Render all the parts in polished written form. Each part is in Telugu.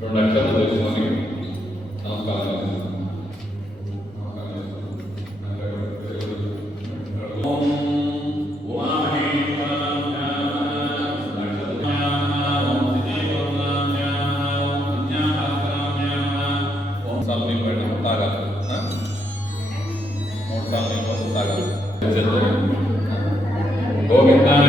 రెండు అక్షరాలు తెలుసుకొని నమస్కారం చేస్తాను. తాగాలి, 3 సార్లు నీళ్ళు కోసం తాగాలి. గోవిందాయ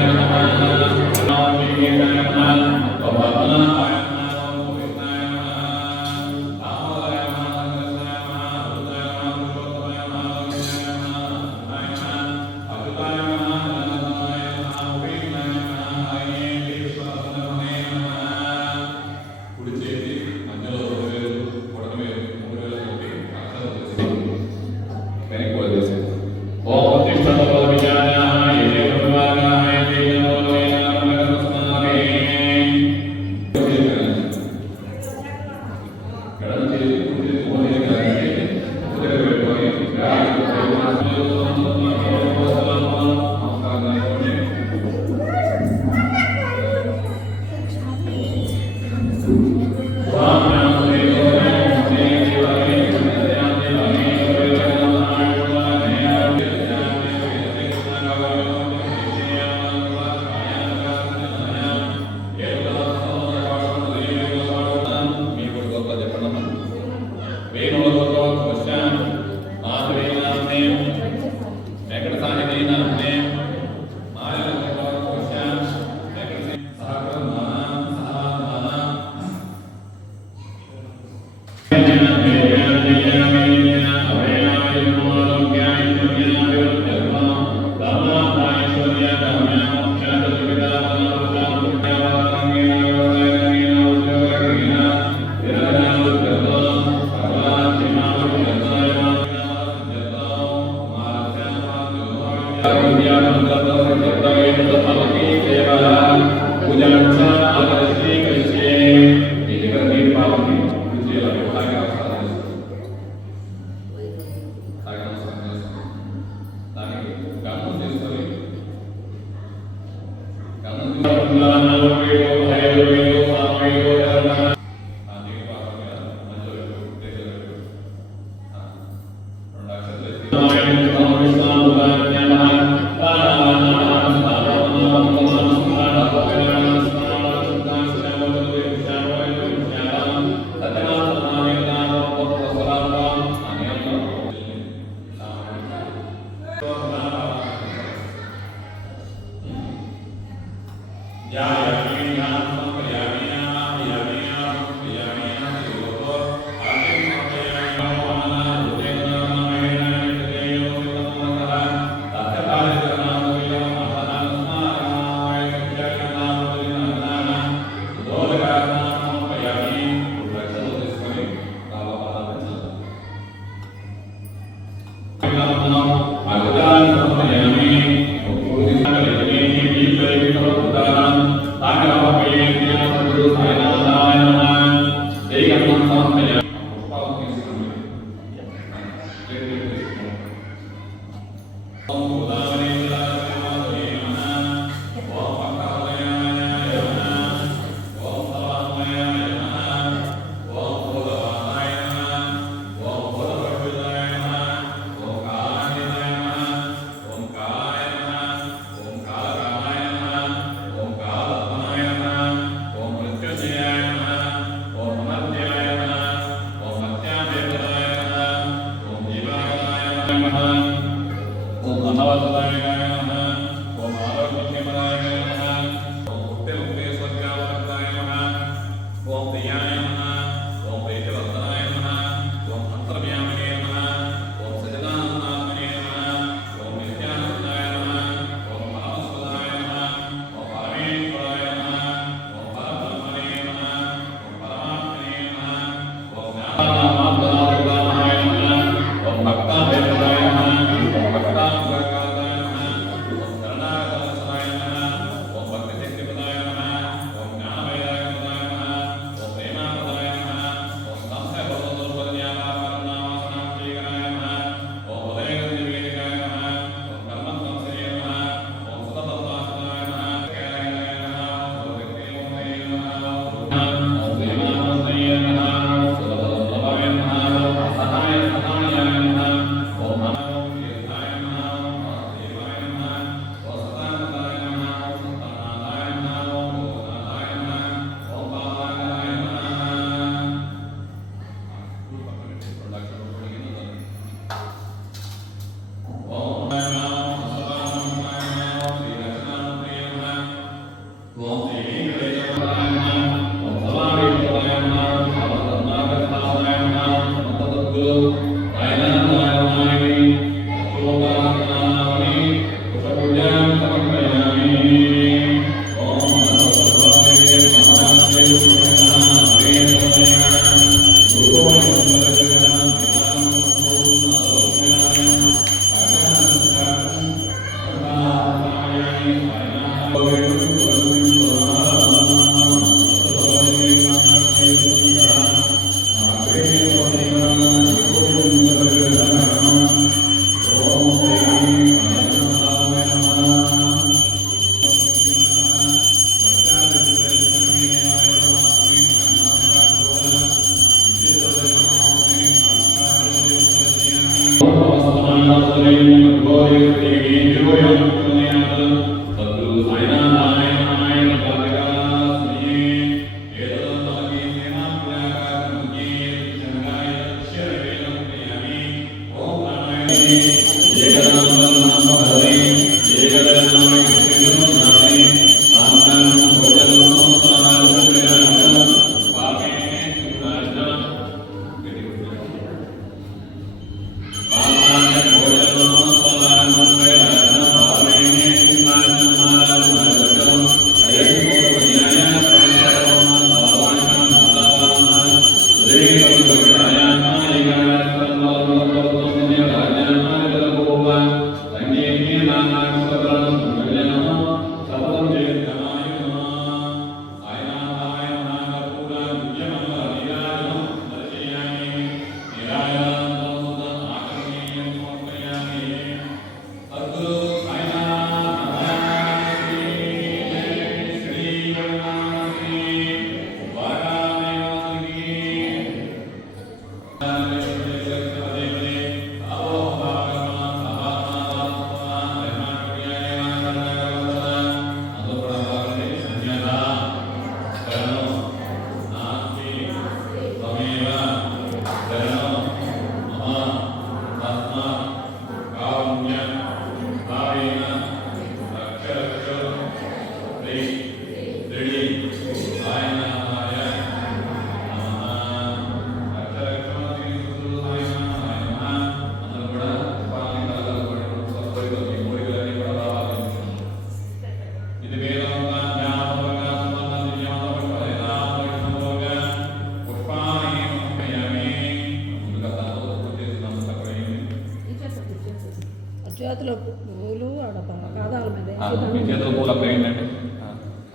చేతిలో పూలు ఆడ పాదాల మీద మీ చేతుల పూలు అక్కడ ఏంటంటే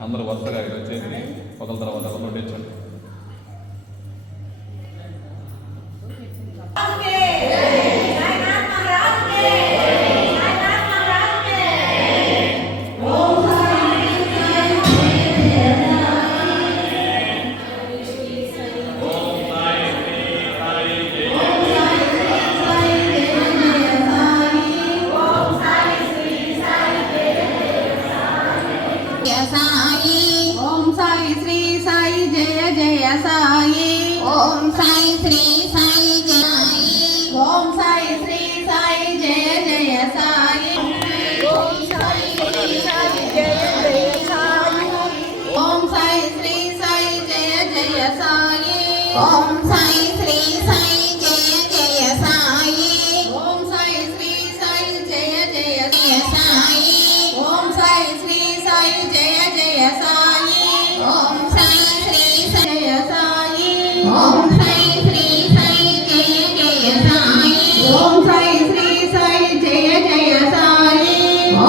అందరూ వరుసగా వచ్చేసి ఒకరి తర్వాత ఒకరు వడ్డించండి. ఓం సాయి శ్రీ సాయి జయ జయ సాయి ఓం సాయి శ్రీ సాయి జయ ఓం సాయి శ్రీ సాయి జయ జయ సాయి ఓం సాయి శ్రీ సాయి జయ జయ సాయి ఓం సాయి శ్రీ సాయి జయ జయ సాయి ఓం సాయి శ్రీ సాయి జయ జయ సాయి ఓం సాయి శ్రీ సాయి జయ జయ సాయి ఓం సాయి శ్రీ సాయి జయ జయ సాయి ఓం సాయి శ్రీ జయ సాయి ఓం సాయి శ్రీ సాయి జయ జయ సాయి ఓం సాయి శ్రీ సాయి జయ జయ సాయి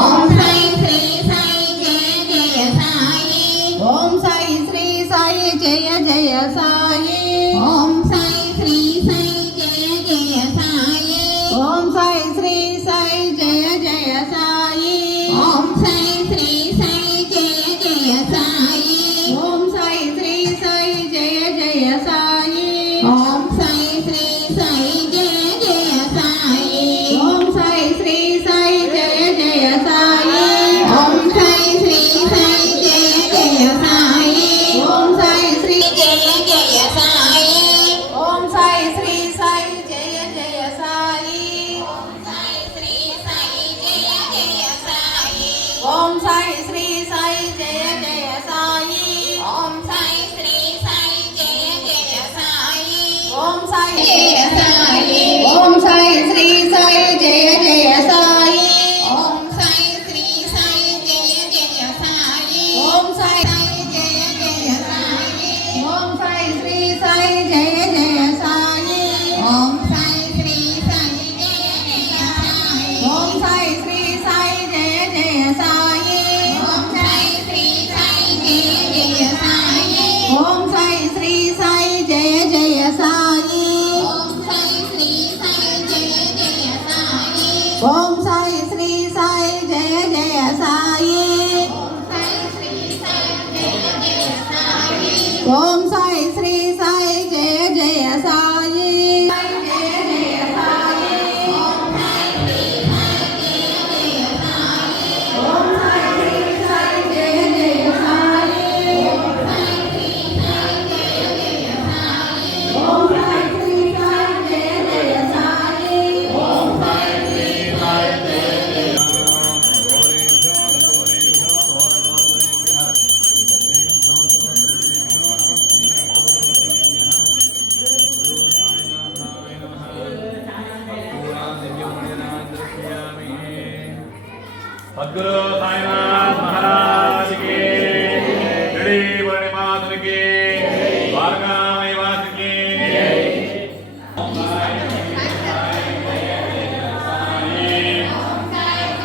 ఓం సాయి శ్రీ సాయి జయ జయ సాయి ఓం సాయి శ్రీ సాయి జయ జయ సాయి ఓం సాయి శ్రీ సాయి జయ జయ సాయి ఓం సాయి శ్రీ సాయి జయ జయ సాయి ఓం సాయి శ్రీ సాయి జయ జయ సాయి ఓం సాయి శ్రీ సాయి జయ జయ సాయి ఓం సాయి శ్రీ సాయి జయ జయ సాయి ఓం సాయి శ్రీ సాయి జయ జయ సాయి ఓం సాయి శ్రీ సాయి జయ జయ సాయి ఓం సాయి శ్రీ జయ జయ సాయి ఓం సాయి శ్రీ సాయి జయ జయ సాయి ఓం సాయి శ్రీ సాయి జయ జయ సాయి ఓం సాయి శ్రీ సాయి జయ జయ సాయి ఓం సాయి శ్రీ సాయి జయ జయ సాయి ఓం సాయి జయ సాయి ఓం సాయి శ్రీ సాయి జయ జయ సాయి ఓం సాయి శ్రీ సాయి జయ జయ సాయి ఓం సాయి జయ జయ సాయి ఓం సాయి శ్రీ సాయి జయ జయ సాయి ఓం సాయి శ్రీ సాయి జయ జయ సాయి ఓం సాయి శ్రీ సాయి జయ జయ సాయి ఓం సాయి శ్రీ సాయి జయ జయ సాయి ఓం సాయి శ్రీ సాయి జయ జయ సాయి ఓం సాయి శ్రీ సాయి జయ జయ సాయి ఓం సాయి శ్రీ సాయి జయ జయ సాయి ఓం సాయి శ్రీ సాయి జయ జయ సాయి ఓం సాయి శ్రీ సాయి జయ జయ సాయి ఓం సాయి శ్రీ సాయి జయ జయ सद्गुरु साईनाथ महाराज की जड़ी बड़ी मात की द्वारका निवास की ओम साई श्री साई जय जय साई ओम साई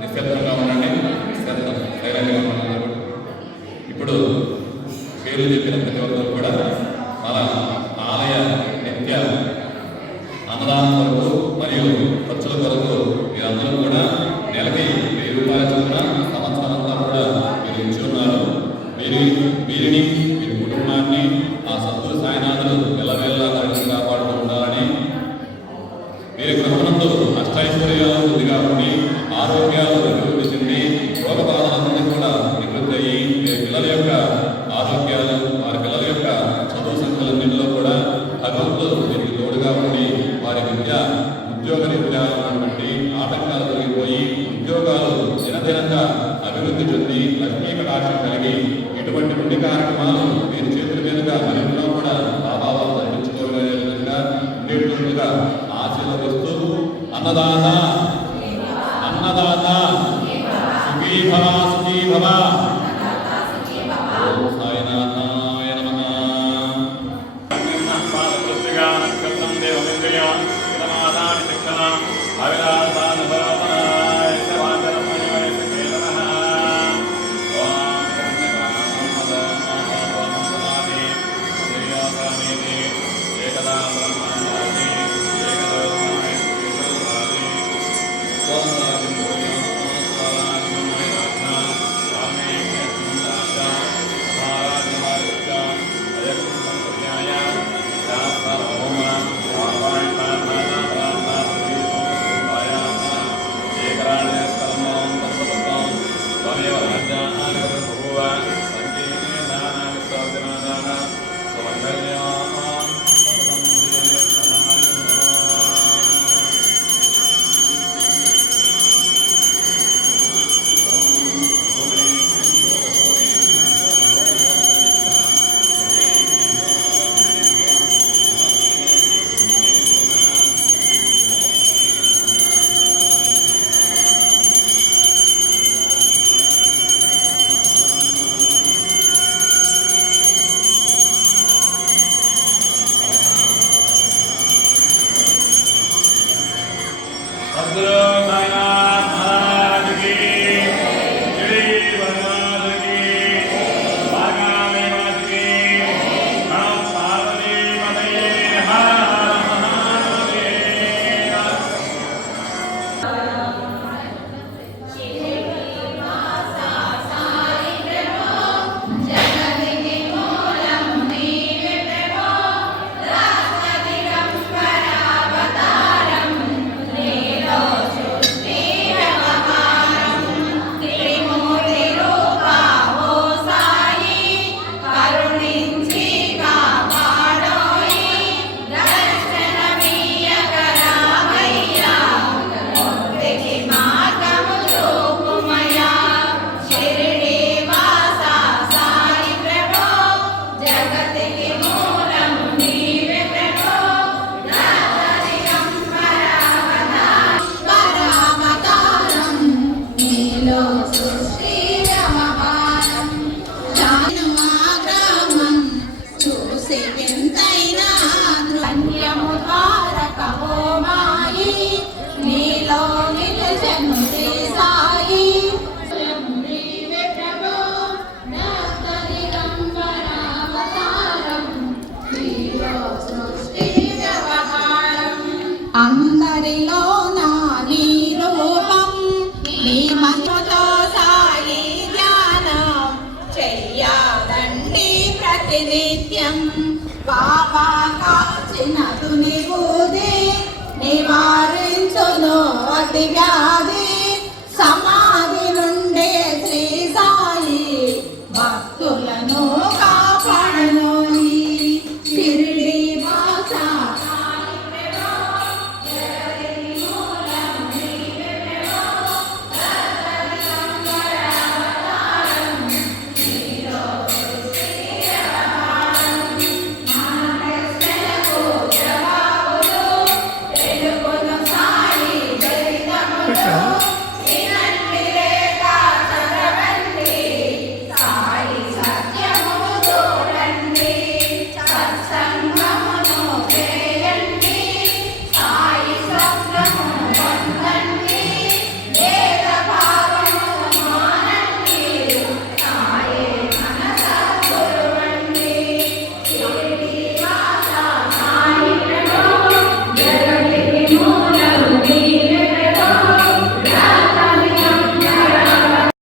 నిశ్శబ్దంగా ఉండండి. నిశ్శబ్దం, సైలెంట్గా ఉండాలి. ఇప్పుడు పేరు చెప్పిన ప్రతి ఒక్కరు కూడా మన ఆలయ నిత్య అన్నదానం కొరకు మరియు ఖర్చుల కొరకు మీరందరూ కూడా నెలకి 1000 రూపాయల చొప్పున సంవత్సరం అంతా కూడా మీరు ఇచ్చి ఉన్నారు. వీరిని వీరి కుటుంబాన్ని ఆ సద్గురు సాయినాథులు వెళ్ళవేళ్ళ కలిసి కాపాడుతూ ఉండాలని, వీరి గృహనందు అష్టైశ్వర్యాలు వృద్ధిగా ఉండి ఆరోగ్యాలు అభివృద్ధి చెంది రోగబాధలన్నీ కూడా నివృత్తి అయ్యి వీరి పిల్లల యొక్క ఆరోగ్యాలు, వారి పిల్లల యొక్క చదువు సంఖ్యలన్నింటిలో కూడా అభివృద్ధులు వీరికి తోడుగా ఉండి వారి ఉద్యోగ రీత్యా ఉన్నటువంటి ఆటంకాలు తొలగిపోయి ఉద్యోగాలు దినదినంగా అభివృద్ధి చెంది లక్ష్మీ కటాక్షం కలిగి ఇటువంటి పుణ్య కార్యక్రమాలు వీరి చేతుల మీదుగా మరెన్నో కూడా లాభాలు ధరించుకోగలిగే విధంగా ఉండేట్లుగా ఆశీర్వదిస్తూ అన్నదాత అన్నదాత సుఖీ భవ సుఖీ భవ. ఓం సాయినాథాయ నమః. सद्गुरु साईनाथ महाराज की जय, भगवान की भागामी मात की नमः पार्वती पतये हर हर महादेव। అందరిలో నా నీ రూపం నీ మనతో సాయి ధ్యానం చెయ్యాలండి ప్రతినిత్యం. బాబా కాచిన తుని బూది నివారించును అతి వ్యాధి. సమాధి నుండే శ్రీ సాయి భక్తులను కాపాడను. షిరిడి వాస పెట్టావా?